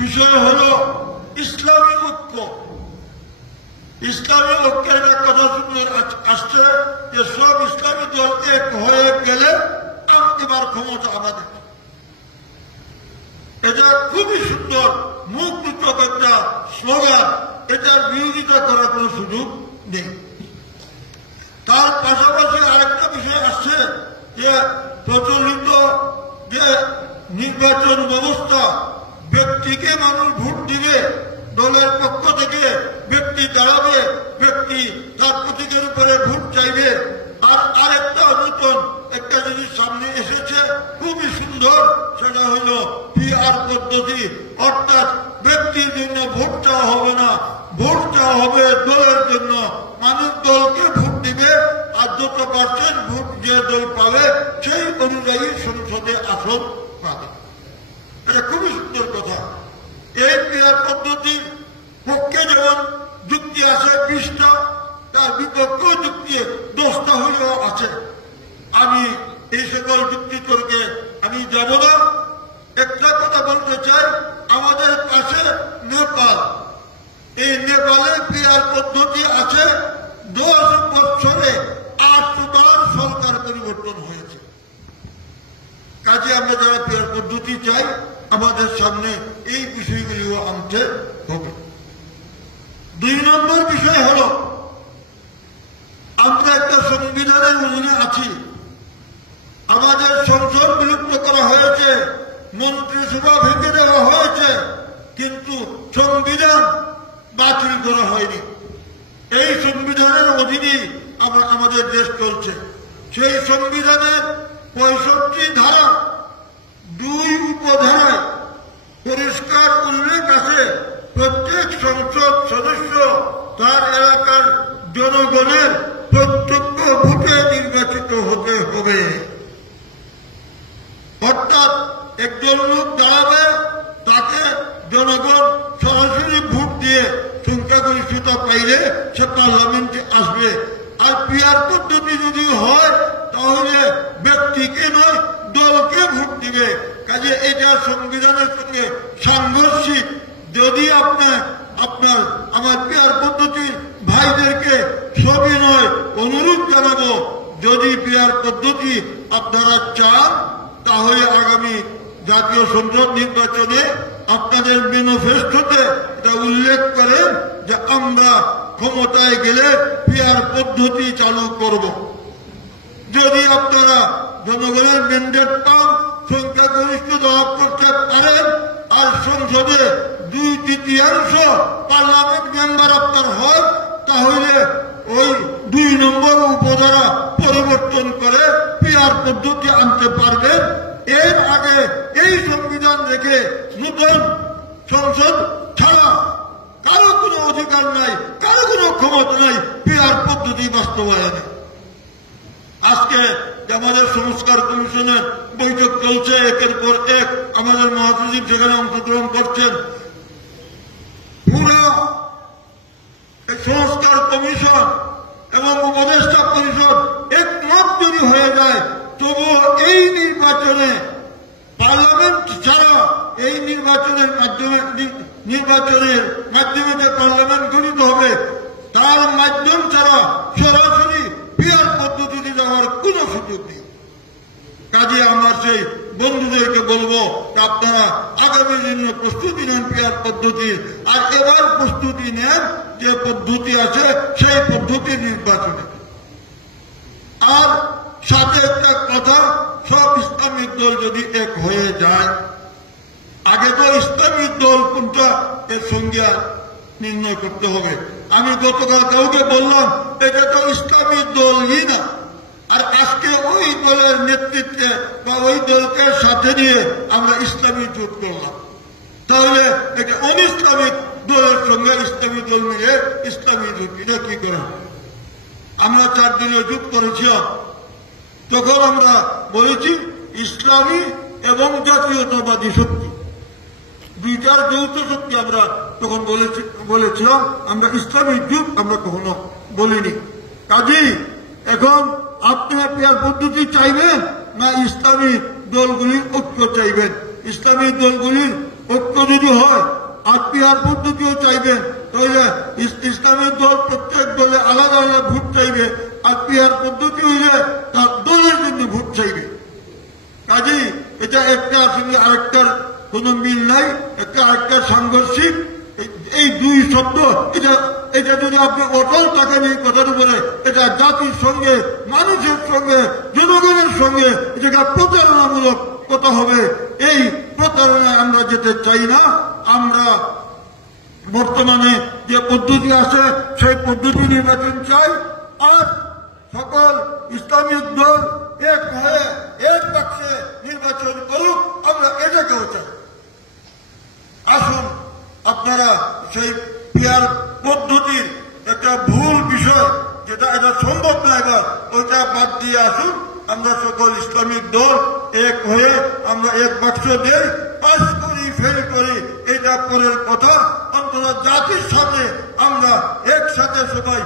বিষয় হল ইসলামী ঐক্য। ইসলামী ঐক্যের একটা কথা শুনে আসছে যে সব ইসলামী দল এক হয়ে গেলে এবার ক্ষমতা আমাদের। এটা খুবই সুন্দর মুখরোচক একটা স্লোগান, এটার বিরোধিতা করার কোন সুযোগ নেই। তার পাশাপাশি আরেকটা বিষয় আসছে যে প্রচলিত যে নির্বাচন ব্যবস্থা, ব্যক্তিকে মানুষ ভোট দিবে, দলের পক্ষ থেকে ব্যক্তি দাঁড়াবে, ব্যক্তি তার প্রতীকের উপরে ভোট চাইবে। আর আরেকটা নতুন একটা জিনিস সামনে এসেছে, খুবই সুন্দর, সেটা হল পিআর পদ্ধতি। অর্থাৎ ব্যক্তির জন্য ভোট চাওয়া হবে না, ভোট চাওয়া হবে দলের জন্য। মানুষ দলকে ভোট দিবে আর যত পার্সেন্ট ভোট যে দল পাবে সেই অনুযায়ী সংসদে আসন পাবে। এটা খুবই সুন্দর কথা। এই পিআর পদ্ধতির পক্ষে যেমন যুক্তি আছে 20টা, তার বিপক্ষে যুক্তি 10টা হলেও আছে। আমি এই সকল যুক্তি তর্কে আমি যাব না। একটা কথা বলতে চাই, আমাদের পাশে নেপাল, এই নেপালে পিআর পদ্ধতি আছে। 10 বছরে 8 বার সরকার পরিবর্তন হয়েছে। কাজে আমরা যারা পিআর পদ্ধতি চাই, আমাদের সামনে এই বিষয়গুলিও আনতে হবে। 2 নম্বর বিষয় হল, আমরা একটা সংবিধানের অধীনে আছি। আমাদের সংসদ বিলুপ্ত করা হয়েছে, মন্ত্রিসভা ভেঙে দেওয়া হয়েছে, কিন্তু সংবিধান বাতিল করা হয়নি। এই সংবিধানের অধীনে আমাদের দেশ চলছে। সেই সংবিধানের 65 ধারা 2 উপধারায় পরিষ্কার উল্লেখ আছে, প্রত্যেক সংসদ সদস্য তার এলাকার জনগণের প্রত্যক্ষ ভোটে নির্বাচিত হতে হবে। অর্থাৎ একজন লোক দাঁড়াবে, তাকে জনগণ সরাসরি ভোট দিয়ে সংখ্যাগরিষ্ঠতা পাইলে সে পার্লামেন্টে আসবে। আর পিআর পদ্ধতি যদি হয় তাহলে ব্যক্তিকে নয় দলকে ভোট দিবে। কাজে এটা সংবিধানের সঙ্গে সাংঘর্ষিক। যদি আমার পিআর পদ্ধতির ভাইদেরকে সবিনয় অনুরোধ জানাবো, যদি পিআর পদ্ধতি আপনারা চান তাহলে আগামী জাতীয় সংসদ নির্বাচনে আপনাদের ম্যানিফেস্টোতে এটা উল্লেখ করেন যে আমরা ক্ষমতায় গেলে পিআর পদ্ধতি চালু করব। যদি আপনারা জনগণের ম্যান্ডেট পান, সংখ্যাগরিষ্ঠতা লাভ করতে পারেন, আর সংসদে 2/3 পার্লামেন্ট মেম্বার আপনার হয়, তাহলে ওই 2 নম্বর উপধারা পরিবর্তন করে পিআর পদ্ধতি আনতে পারবেন। এর আগে এই সংবিধান রেখে নতুন সংসদ ছাড়া কারো কোনো অধিকার নাই, কারো কোনো ক্ষমতা নাই পিআর পদ্ধতি বাস্তবায়নে। আজকে আমাদের সংস্কার কমিশনের বৈঠক চলছে, একের পর এক আমাদের মহাসচিব সেখানে অংশগ্রহণ করছেন। পুরো সংস্কার কমিশন এবং উপদেষ্টা পরিষদ একমত যদি হয়ে যায়, তবুও এই নির্বাচনে পার্লামেন্ট ছাড়া, এই নির্বাচনের মাধ্যমে যে পার্লামেন্ট গঠিত হবে তার মাধ্যম ছাড়া সরাসরি পিআর পদ্ধতিতে যাওয়ার কোন সুযোগ নেই। কাজে আমার সেই বন্ধুদেরকে বলবো আপনারা আগামী দিনে প্রস্তুতি নেন পিআর পদ্ধতির, আর এবার প্রস্তুতি নেন যে পদ্ধতি আছে সেই পদ্ধতি নির্বাচনে। আর সাথে একটা কথা, সব ইসলামিক দল যদি এক হয়ে যায়, আগে তো ইসলামিক দল কোনটা এর সংজ্ঞা নির্ণয় করতে হবে। আমি গতকাল কাউকে বললাম এটা তো ইসলামিক দলই না, আর আজকে ওই দলের নেতৃত্বে বা ওই দলকে সাথে নিয়ে আমরা ইসলামী জোট করলাম। তাহলে এটা অনিসলামিক দলের সঙ্গে ইসলামী দল মিলে ইসলামী জোট, এটা কি করা? আমরা 4 দিনের জোট করেছিলাম, তখন আমরা বলেছি ইসলামী এবং জাতীয়তাবাদী শক্তি, 2টার যৌথ শক্তি আমরা তখন বলেছিলাম। আমরা ইসলামী জোট আমরা কখনো বলিনি। কাজেই এখন আপনারা পিআর পদ্ধতি চাইবেন না ইসলামী দলগুলির ঐক্য চাইবেন? ইসলামী দলগুলির ঐক্য যদি হয়, আরপিআর পদ্ধতিও চাইবেন, তাহলে ইসলামিক দল প্রত্যেক দলে আলাদা আলাদা ভোট চাইবে, আরপিআর পদ্ধতি হইলে তার দলের জন্য ভোট চাইবে। কাজেই এটা একটা সঙ্গে আরেকটার কোন মিল নাই, একটা আরেকটার সাংঘর্ষিক। এই দুই শব্দ এটা যদি আপনি অটল থাকেন এই কথার উপরে, এটা জাতির সঙ্গে, মানুষের সঙ্গে, জনগণের সঙ্গে এটা প্রতারণামূলক কথা হবে। এই প্রতারণায় আমরা যেতে চাই না। আমরা বর্তমানে যে পদ্ধতি আছে সেই পদ্ধতি নির্বাচন চাই, আর সকল ইসলামিক দল এক হয়ে এক পক্ষে নির্বাচন করুক, আমরা এটাকেও চাই। আসুন আপনারা সেই পিয়ার পদ্ধতির একটা ভুল বিষয়, যেটা এটা সম্ভব না এবার, ওইটা বাদ দিয়ে আসুন। আমরা সকল ইসলামিক দল এক হয়ে আমরা এক বাক্স দেই, পাস করি ফেল করি এটা পরের কথা। অন্তত জাতির সামনে আমরা একসাথে সবাই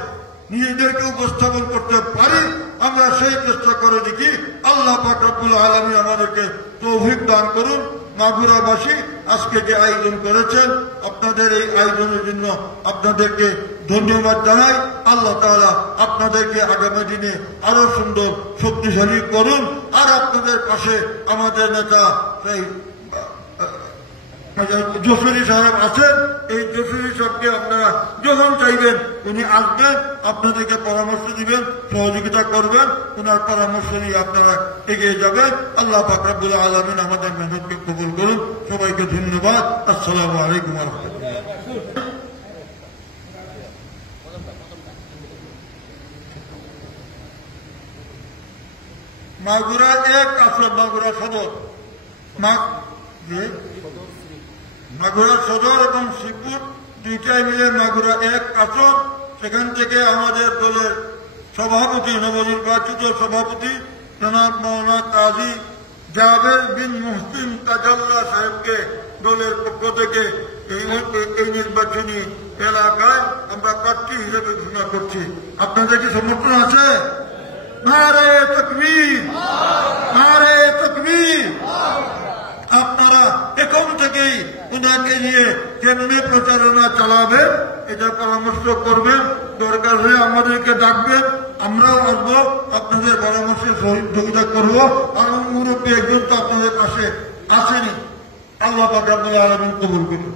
নিজেদেরকে উপস্থাপন করতে পারি, আমরা সেই চেষ্টা করে দেখি। আল্লাহ পাক রব্বুল আলামিন আমাদেরকে তৌফিক দান করুন। মাগুরাবাসী আজকে যে আয়োজন করেছেন, আপনাদের এই আয়োজনের জন্য আপনাদেরকে ধন্যবাদ জানাই। আল্লাহ তাআলা আপনাদেরকে আগামী দিনে আরো সুন্দর শক্তিশালী করুন। আর আপনাদের পাশে আমাদের নেতা সেই যশোরী সাহেব আছেন, এই যশোরী সাহেবকে আপনারা যখন চাইবেন উনি আসবেন, আপনাদেরকে পরামর্শ দিবেন, সহযোগিতা করবেন, ওনার পরামর্শ নিয়ে আপনারা এগিয়ে যাবেন। আল্লাহ পাক রব্বুল আলামিন আমাদের মেহনতকে কবুল করুন। সবাইকে ধন্যবাদ। আসসালামু আলাইকুম ওয়া রাহমাতুল্লাহ। মাগুরা এক আসল, মাগুরা সদর, মাগুরা সদর এবং শ্রীপুর দুইটাই মিলে মাগুরা এক আসন। সেখান থেকে আমাদের দলের সভাপতি, নবনির্বাচিত সভাপতি জনাব মাওলানা কাজী জাবের বিন মুহসিন তাজাল্লা সাহেবকে দলের পক্ষ থেকে এই নির্বাচনী এলাকায় আমরা প্রার্থী হিসেবে ঘোষণা করছি। আপনাদের কি সমর্থন আছে? নারে তাকবীর, নারে তাকবীর। আপনারা এখন থেকেই ওনাকে নিয়ে কেমনে প্রচারণা চালাবেন এটা পরামর্শ করবেন, দরকার হলে আমাদেরকে ডাকবেন, আমরাও আসবো, আপনাদের পরামর্শে সহযোগিতা করবো। আর মুরব্বী একজন তো আপনাদের পাশে আসেনি। আল্লাহ পাক রব্বুল আলামিন কবুল করুন।